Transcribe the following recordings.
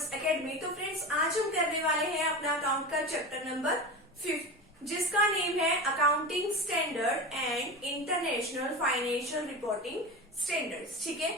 Commerce academy. तो friends, आज हम करने वाले हैं अपना अकाउंट का चैप्टर नंबर 5, जिसका नेम है accounting standard and international financial reporting standards. ठीक है,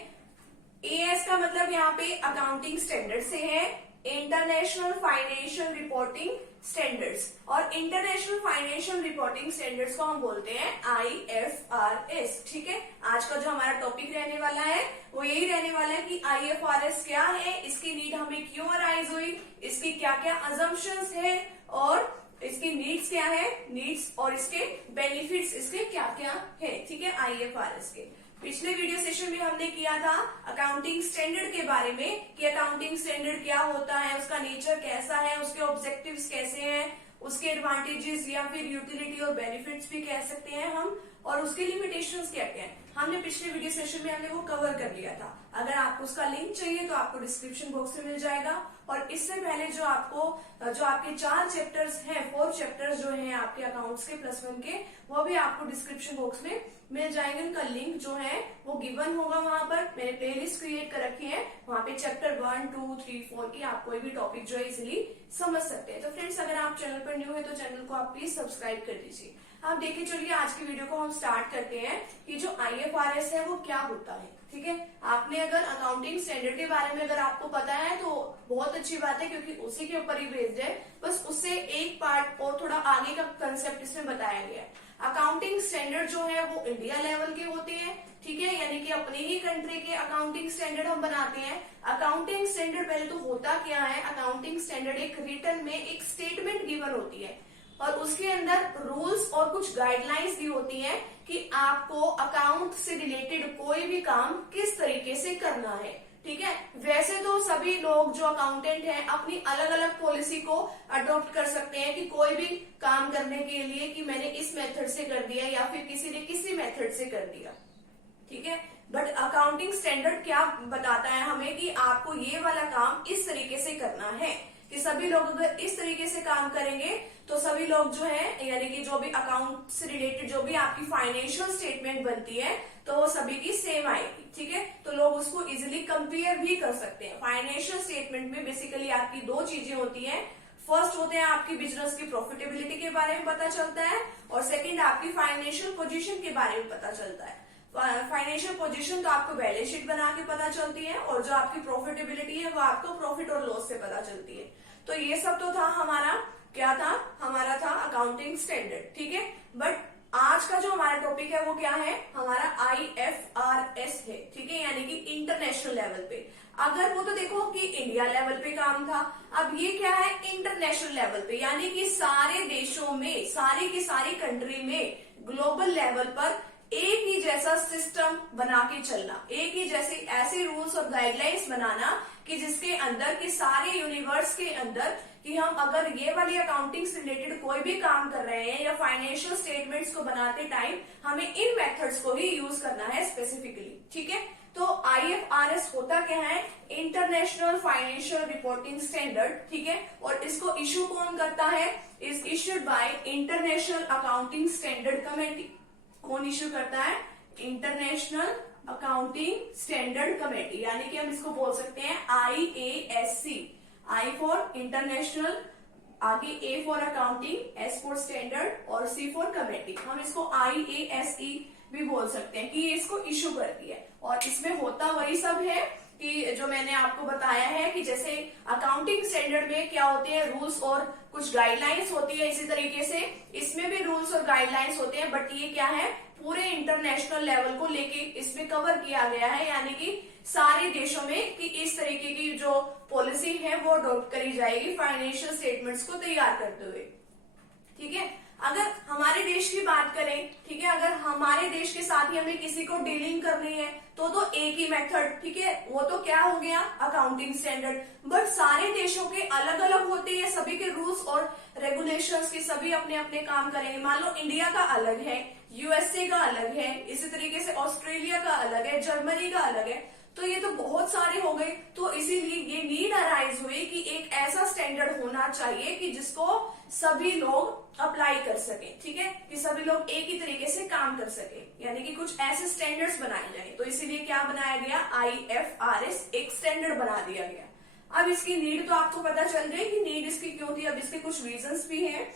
एएस का मतलब यहाँ पे अकाउंटिंग स्टैंडर्ड से है, इंटरनेशनल फाइनेंशियल रिपोर्टिंग स्टैंडर्ड्स, और इंटरनेशनल फाइनेंशियल रिपोर्टिंग स्टैंडर्ड्स को हम बोलते हैं आईएफआरएस। ठीक है, आज का जो हमारा टॉपिक रहने वाला है वो यही रहने वाला है कि आईएफआरएस क्या है, इसकी नीड हमें क्यों अराइज हुई, इसकी क्या क्या अजम्पशंस है और इसकी नीड्स क्या है, नीड्स और इसके बेनिफिट्स इसके क्या क्या है। ठीक है, आईएफआरएस के पिछले वीडियो सेशन में हमने किया था अकाउंटिंग स्टैंडर्ड के बारे में कि अकाउंटिंग स्टैंडर्ड क्या होता है, उसका नेचर कैसा है, उसके ऑब्जेक्टिव्स कैसे हैं, उसके एडवांटेजेस या फिर यूटिलिटी और बेनिफिट्स भी कह सकते हैं हम, और उसके लिमिटेशंस क्या क्या है। हमने पिछले वीडियो सेशन में हमने वो कवर कर लिया था। अगर आपको उसका लिंक चाहिए तो आपको डिस्क्रिप्शन बॉक्स में मिल जाएगा। और इससे पहले जो आपके 4 चैप्टर्स हैं, 4 चैप्टर्स जो हैं आपके अकाउंट्स के +1 के, वो भी आपको डिस्क्रिप्शन बॉक्स में मिल जाएंगे। उनका लिंक जो है वो गिवन होगा वहां पर। मैंने प्लेलिस्ट क्रिएट कर रखी है, वहां पे चैप्टर 1, 2, 3, 4 की आप कोई भी टॉपिक जो है इजिली समझ सकते हैं। तो फ्रेंड्स, अगर आप चैनल पर न्यू है तो चैनल को आप प्लीज सब्सक्राइब कर दीजिए। आप देखिए, चलिए आज की वीडियो को हम स्टार्ट करते हैं कि जो आईएफआरएस है वो क्या होता है। ठीक है, आपने अगर अकाउंटिंग स्टैंडर्ड के बारे में अगर आपको पता है तो बहुत अच्छी बात है, क्योंकि उसी के ऊपर ही बेस्ड है। बस उससे एक पार्ट और थोड़ा आगे का कंसेप्ट इसमें बताया गया है। अकाउंटिंग स्टैंडर्ड जो है वो इंडिया लेवल के होते हैं। ठीक है, यानी कि अपने ही कंट्री के अकाउंटिंग स्टैंडर्ड हम बनाते हैं। अकाउंटिंग स्टैंडर्ड पहले तो होता क्या है, अकाउंटिंग स्टैंडर्ड एक रिटन में एक स्टेटमेंट गिवन होती है और उसके अंदर रूल्स और कुछ गाइडलाइंस दी होती हैं कि आपको अकाउंट से रिलेटेड कोई भी काम किस तरीके से करना है। ठीक है, वैसे तो सभी लोग जो अकाउंटेंट हैं अपनी अलग अलग पॉलिसी को अडॉप्ट कर सकते हैं कि कोई भी काम करने के लिए कि मैंने इस मेथड से कर दिया या फिर किसी ने किसी मेथड से कर दिया। ठीक है, बट अकाउंटिंग स्टैंडर्ड क्या बताता है हमें कि आपको ये वाला काम इस तरीके से करना है, कि सभी लोग अगर इस तरीके से काम करेंगे तो सभी लोग जो है, यानी कि जो भी अकाउंट से रिलेटेड जो भी आपकी फाइनेंशियल स्टेटमेंट बनती है तो वो सभी की सेम आएगी। ठीक है, तो लोग उसको इजिली कंपेयर भी कर सकते हैं। फाइनेंशियल स्टेटमेंट में बेसिकली आपकी 2 चीजें होती हैं। फर्स्ट होते हैं आपकी बिजनेस की प्रॉफिटेबिलिटी के बारे में पता चलता है, और सेकंड आपकी फाइनेंशियल पोजीशन के बारे में पता चलता है। फाइनेंशियल पोजीशन तो आपको बैलेंस शीट बना के पता चलती है, और जो आपकी प्रॉफिटेबिलिटी है वो आपको प्रॉफिट और लॉस से पता चलती है। तो ये सब तो था हमारा, क्या था हमारा, था अकाउंटिंग स्टैंडर्ड। ठीक है, बट आज का जो हमारा टॉपिक है वो क्या है, हमारा आईएफआरएस है। ठीक है, यानी कि इंटरनेशनल लेवल पे। अगर वो तो देखो कि इंडिया लेवल पे काम था, अब ये क्या है, इंटरनेशनल लेवल पे, यानी कि सारे देशों में, सारी की सारी कंट्री में, ग्लोबल लेवल पर एक ही जैसा सिस्टम बना के चलना, एक ही जैसे ऐसे रूल्स और गाइडलाइंस बनाना कि जिसके अंदर कि सारे यूनिवर्स के अंदर कि हम अगर ये वाली अकाउंटिंग से रिलेटेड कोई भी काम कर रहे हैं या फाइनेंशियल स्टेटमेंट्स को बनाते टाइम हमें इन मेथड्स को ही यूज करना है स्पेसिफिकली। ठीक है, तो आईएफआरएस होता क्या है, इंटरनेशनल फाइनेंशियल रिपोर्टिंग स्टैंडर्ड। ठीक है, और इसको इश्यू कौन करता है, is issued by international accounting standard committee. कौन इश्यू करता है, इंटरनेशनल अकाउंटिंग स्टैंडर्ड कमेटी, यानी कि हम इसको बोल सकते हैं IASC। I फॉर इंटरनेशनल, आगे A for accounting, S for standard और C फॉर कमेटी। हम इसको IASE भी बोल सकते हैं कि ये इसको इश्यू करती है। और इसमें होता वही सब है कि जो मैंने आपको बताया है कि जैसे अकाउंटिंग स्टैंडर्ड में क्या होते हैं, रूल्स और कुछ गाइडलाइंस होती है, इसी तरीके से इसमें भी रूल्स और गाइडलाइंस होते हैं। बट ये क्या है, पूरे इंटरनेशनल लेवल को लेके इसमें कवर किया गया है, यानी कि सारे देशों में कि इस तरीके की जो पॉलिसी है वो अडॉप्ट करी जाएगी फाइनेंशियल स्टेटमेंट्स को तैयार करते हुए। ठीक है, अगर हमारे देश की बात करें, ठीक है, अगर हमारे देश के साथ ही हमें किसी को डीलिंग करनी है तो एक ही मेथड, ठीक है, वो तो क्या हो गया, अकाउंटिंग स्टैंडर्ड। बट सारे देशों के अलग अलग होते हैं, सभी के रूल्स और रेगुलेशंस के, सभी अपने अपने काम करेंगे। मान लो इंडिया का अलग है, यूएसए का अलग है, इसी तरीके से ऑस्ट्रेलिया का अलग है, जर्मनी का अलग है, तो ये तो बहुत सारे हो गए। तो इसीलिए ये नीड अराइज हुई कि एक ऐसा स्टैंडर्ड होना चाहिए कि जिसको सभी लोग अप्लाई कर सके। ठीक है, कि सभी लोग एक ही तरीके से काम कर सके, यानी कि कुछ ऐसे स्टैंडर्ड्स बनाए जाए। तो इसीलिए क्या बनाया गया, आईएफआरएस एक स्टैंडर्ड बना दिया गया। अब इसकी नीड तो आपको पता चल गई कि नीड इसकी क्यों थी। अब इसके कुछ रीजंस भी हैं।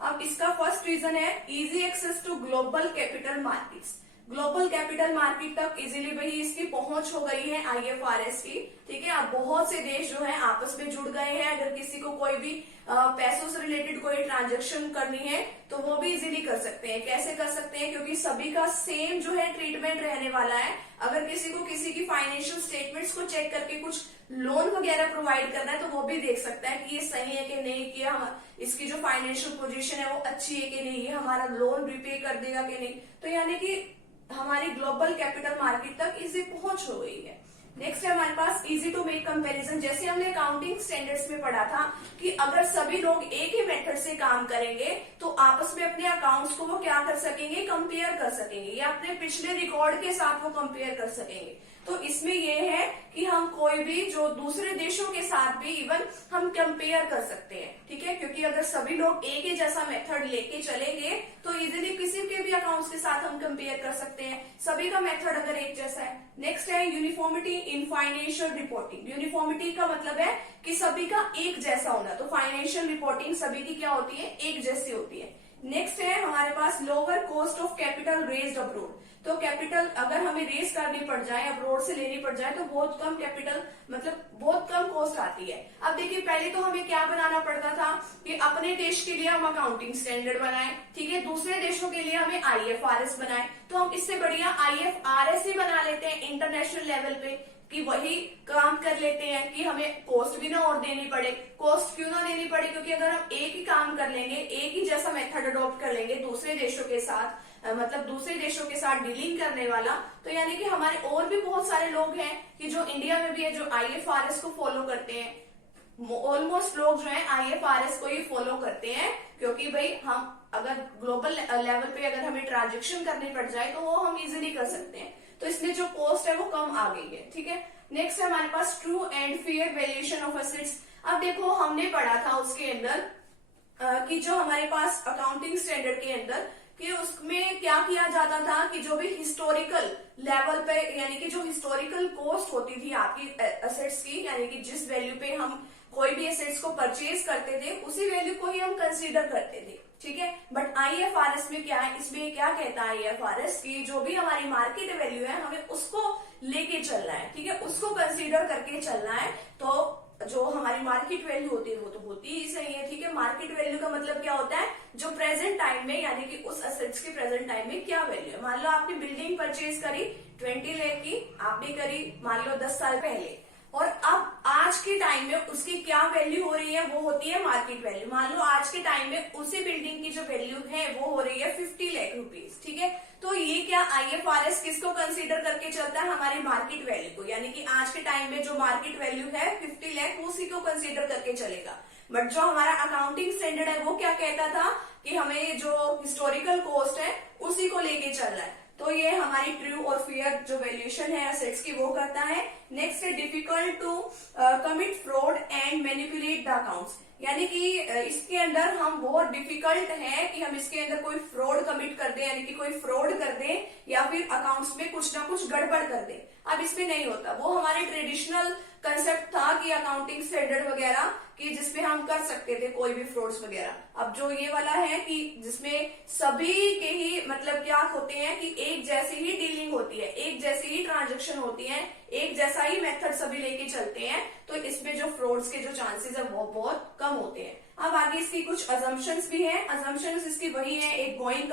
अब इसका फर्स्ट रीजन है easy access to global capital markets. Global capital market तक इजीली भाई इसकी पहुंच हो गई है आईएफआरएस की, ठीक है। अब बहुत से देश जो है आपस में जुड़ गए हैं। अगर किसी को कोई भी पैसों से रिलेटेड कोई ट्रांजैक्शन करनी है तो वो भी इजीली कर सकते हैं। कैसे कर सकते हैं? क्योंकि सभी का सेम जो है ट्रीटमेंट रहने वाला है। अगर किसी को किसी की फाइनेंशियल स्टेटमेंट्स को चेक करके कुछ लोन वगैरह प्रोवाइड करना है तो वो भी देख सकता है कि ये सही है कि नहीं, कि इसकी जो फाइनेंशियल पोजीशन है वो अच्छी है कि नहीं, ये हमारा लोन रिपे कर देगा कि नहीं। तो यानी कि हमारी ग्लोबल कैपिटल मार्केट तक इजी पहुंच हो गई है। नेक्स्ट है हमारे पास इजी टू मेक कंपैरिजन। जैसे हमने अकाउंटिंग स्टैंडर्ड्स में पढ़ा था कि अगर सभी लोग एक ही मेथड से काम करेंगे तो आपस में अपने अकाउंट्स को वो क्या कर सकेंगे, कंपेयर कर सकेंगे, या अपने पिछले रिकॉर्ड के साथ वो कंपेयर कर सकेंगे। तो इसमें ये है कि हम कोई भी जो दूसरे देशों के साथ भी इवन हम कंपेयर कर सकते हैं, ठीक है। क्योंकि अगर सभी लोग एक ही जैसा मेथड लेके चलेंगे तो इजीली किसी के भी अकाउंट्स के साथ हम कंपेयर कर सकते हैं, सभी का मेथड अगर एक जैसा है। नेक्स्ट है uniformity in financial reporting. Uniformity का मतलब है कि सभी का एक जैसा होना। तो फाइनेंशियल रिपोर्टिंग सभी की क्या होती है, एक जैसी होती है। नेक्स्ट है हमारे पास lower cost of capital raised abroad. तो कैपिटल अगर हमें रेज करनी पड़ जाए, अब्रोड से लेनी पड़ जाए तो बहुत कम कैपिटल मतलब बहुत कम कॉस्ट आती है। अब देखिए पहले तो हमें क्या बनाना पड़ता था कि अपने देश के लिए हम अकाउंटिंग स्टैंडर्ड बनाए, ठीक है, दूसरे देशों के लिए हमें आईएफआरएस बनाए। तो हम इससे बढ़िया आईएफआरएस ही बना लेते हैं इंटरनेशनल लेवल पे, कि वही काम कर लेते हैं कि हमें कॉस्ट भी ना और देनी पड़े। कॉस्ट क्यों ना देनी पड़े? क्योंकि अगर हम एक ही काम कर लेंगे, एक ही जैसा मेथड अडॉप्ट कर लेंगे दूसरे देशों के साथ, मतलब दूसरे देशों के साथ डीलिंग करने वाला, तो यानी कि हमारे और भी बहुत सारे लोग हैं कि जो इंडिया में भी है जो आईएफआरएस को फॉलो करते हैं। ऑलमोस्ट लोग जो है आईएफआरएस को ही फॉलो करते हैं, क्योंकि भाई हम अगर ग्लोबल लेवल पे अगर हमें ट्रांजेक्शन करनी पड़ जाए तो वो हम इजिली कर सकते हैं। तो इसमें जो कॉस्ट है वो कम आ गई है, ठीक है। नेक्स्ट है हमारे पास true and fair valuation of assets. अब देखो हमने पढ़ा था उसके अंदर कि जो हमारे पास अकाउंटिंग स्टैंडर्ड के अंदर कि उसमें क्या किया जाता था कि जो भी हिस्टोरिकल लेवल पे यानी कि जो हिस्टोरिकल कॉस्ट होती थी आपकी एसेट्स की, यानी कि जिस वैल्यू पे हम कोई भी एसेट्स को परचेज करते थे उसी वैल्यू को ही हम कंसीडर करते थे, ठीक है। बट आईएफआरएस में क्या है, इसमें क्या कहता है आईएफआरएस की जो भी हमारी मार्केट वैल्यू है हमें उसको लेके चलना है, ठीक है, उसको कंसीडर करके चलना है। तो जो हमारी मार्केट वैल्यू होती है वो तो होती ही सही है, ठीक है। मार्केट वैल्यू का मतलब क्या होता है, जो प्रेजेंट टाइम में यानी कि उस एसेट्स के प्रेजेंट टाइम में क्या वैल्यू है। मान लो आपने बिल्डिंग परचेज करी 20 लाख की, आपने करी मान लो 10 साल पहले, और अब आज के टाइम में उसकी क्या वैल्यू हो रही है, वो होती है मार्केट वैल्यू। मान लो आज के टाइम में उसी बिल्डिंग की जो वैल्यू है वो हो रही है 50 लाख रुपीज, ठीक है। तो ये क्या आईएफआरएस किसको कंसीडर करके चलता है, हमारी मार्केट वैल्यू को, यानी कि आज के टाइम में जो मार्केट वैल्यू है 50 लाख उसी को कंसीडर करके चलेगा। बट जो हमारा अकाउंटिंग स्टैंडर्ड है वो क्या कहता था कि हमें जो हिस्टोरिकल कॉस्ट है उसी को लेके चल रहा है। तो ये हमारी ट्रू और फेयर जो वैल्यूएशन है एसेट्स की वो करता है। नेक्स्ट है difficult to commit fraud and manipulate the accounts, यानी कि इसके अंदर हम बहुत डिफिकल्ट है कि हम इसके अंदर कोई फ्रॉड कमिट कर दें, यानी कि कोई फ्रॉड कर दें या फिर अकाउंट्स में कुछ ना कुछ गड़बड़ कर दें। अब इसमें नहीं होता, वो हमारे ट्रेडिशनल कंसेप्ट था कि अकाउंटिंग स्टैंडर्ड वगैरह कि जिसमें हम कर सकते थे कोई भी फ्रॉड्स वगैरह। अब जो ये वाला है कि जिसमें सभी के ही मतलब क्या होते हैं कि एक जैसी ही डीलिंग होती है, एक जैसी ही ट्रांजेक्शन होती है, एक जैसा ही मेथड सभी लेके चलते हैं, तो इसमें जो फ्रॉड्स के जो चांसेस है वो बहुत कम होते हैं। अब आगे इसकी कुछ अजम्पशंस भी है। अजम्पशंस इसकी वही है, एक गोइंग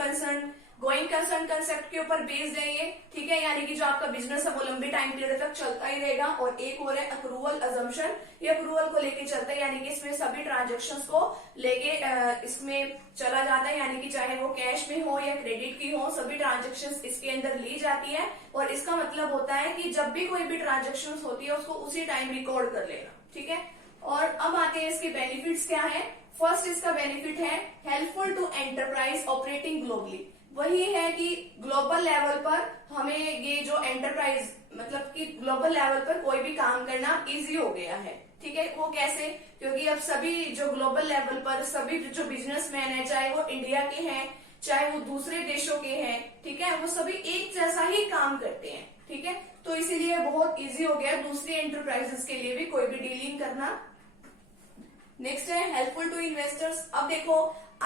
कंसर्न कंसेप्ट के ऊपर बेस्ड है ये, ठीक है, यानी कि जो आपका बिजनेस है वो लंबे टाइम पीरियड तक चलता ही रहेगा। और एक और है अक्रूवल अजम्पशन, ये अक्रूवल को लेके चलता है, यानी कि इसमें सभी ट्रांजेक्शन्स को लेके इसमें चला जाता है, यानी कि चाहे वो कैश में हो या क्रेडिट की हो, सभी ट्रांजेक्शन्स इसके अंदर ली जाती है। और इसका मतलब होता है कि जब भी कोई भी ट्रांजेक्शन होती है उसको उसी टाइम रिकॉर्ड कर लेना, ठीक है। और अब आते हैं इसके बेनिफिट्स क्या है। फर्स्ट इसका बेनिफिट है helpful to enterprise operating globally. वही है कि ग्लोबल लेवल पर हमें ये जो एंटरप्राइज मतलब कि ग्लोबल लेवल पर कोई भी काम करना इजी हो गया है, ठीक है। वो कैसे, क्योंकि अब सभी जो ग्लोबल लेवल पर सभी जो बिजनेसमैन है, चाहे वो इंडिया के हैं चाहे वो दूसरे देशों के हैं, ठीक है, वो सभी एक जैसा ही काम करते हैं, ठीक है। तो इसीलिए बहुत बहुत इजी हो गया दूसरी एंटरप्राइजेस के लिए भी कोई भी डीलिंग करना। नेक्स्ट है हेल्पफुल टू इन्वेस्टर्स। अब देखो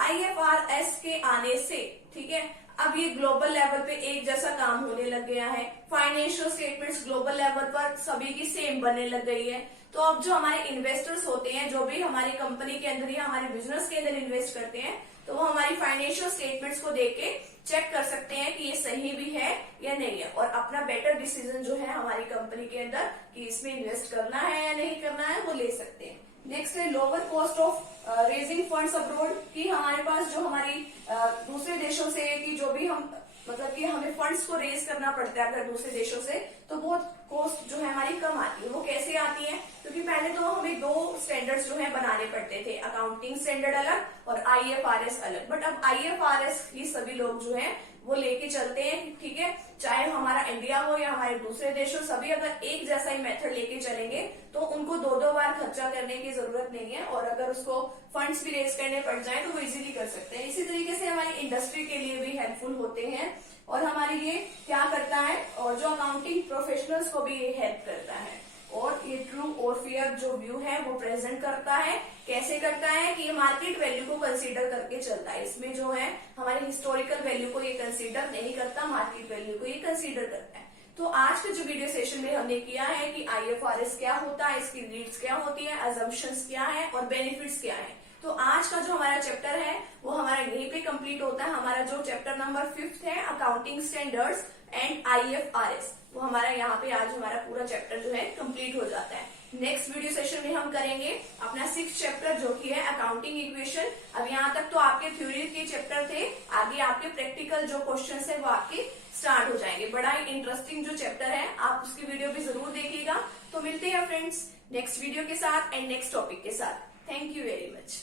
IFRS के आने से, ठीक है, अब ये ग्लोबल लेवल पे एक जैसा काम होने लग गया है। फाइनेंशियल स्टेटमेंट्स ग्लोबल लेवल पर सभी की सेम बनने लग गई है। तो अब जो हमारे इन्वेस्टर्स होते हैं, जो भी हमारी कंपनी के अंदर या हमारे बिजनेस के अंदर इन्वेस्ट करते हैं, तो वो हमारी फाइनेंशियल स्टेटमेंट्स को देख के चेक कर सकते हैं कि ये सही भी है या नहीं है, और अपना बेटर डिसीजन जो है हमारी कंपनी के अंदर कि इसमें इन्वेस्ट करना है या नहीं करना है वो ले सकते हैं। नेक्स्ट है lower cost of raising funds abroad, कि हमारे पास जो हमारी दूसरे देशों से कि जो भी हम मतलब कि हमें फंड्स को रेज करना पड़ता है अगर दूसरे देशों से, तो बहुत कॉस्ट जो है हमारी कम आती है। वो कैसे आती है? क्योंकि पहले तो हमें 2 स्टैंडर्ड्स जो है बनाने पड़ते थे, अकाउंटिंग स्टैंडर्ड अलग और IFRS अलग। बट अब IFRS ही सभी लोग जो है वो लेके चलते हैं, ठीक है, चाहे हमारा इंडिया हो या हमारे दूसरे देश हो, सभी अगर एक जैसा ही मेथड लेके चलेंगे तो उनको 2-2 बार खर्चा करने की जरूरत नहीं है, और अगर उसको फंड्स भी रेज करने पड़ जाए तो वो इजीली कर सकते हैं। इसी तरीके से हमारी इंडस्ट्री के लिए भी हेल्पफुल होते हैं, और हमारे ये क्या करता है, और जो अकाउंटिंग प्रोफेशनल्स को भी ये हेल्प करता है, और ये ट्रू और फेयर जो व्यू है वो प्रेजेंट करता है। कैसे करता है कि ये मार्केट वैल्यू को कंसीडर करके चलता है। इसमें जो है हमारे हिस्टोरिकल वैल्यू को ये कंसीडर नहीं करता, मार्केट वैल्यू को ये कंसीडर करता है। तो आज के जो वीडियो सेशन में हमने किया है कि IFRS क्या होता है, इसकी नीड्स क्या होती है, अजम्पशंस क्या है और बेनिफिट्स क्या है। तो आज का जो हमारा चैप्टर है वो हमारा यहीं पे कंप्लीट होता है। हमारा जो चैप्टर नंबर 5 है अकाउंटिंग स्टैंडर्ड्स एंड IFRS, वो हमारा यहाँ पे आज हमारा पूरा चैप्टर जो है कंप्लीट हो जाता है। नेक्स्ट वीडियो सेशन में हम करेंगे अपना 6th चैप्टर जो कि है अकाउंटिंग इक्वेशन। अब यहाँ तक तो आपके थ्योरी के चैप्टर थे, आगे आपके प्रैक्टिकल जो क्वेश्चंस है वो आपके स्टार्ट हो जाएंगे। बड़ा ही इंटरेस्टिंग जो चैप्टर है, आप उसकी वीडियो भी जरूर देखिएगा। तो मिलते हैं फ्रेंड्स नेक्स्ट वीडियो के साथ एंड नेक्स्ट टॉपिक के साथ। Thank you very much.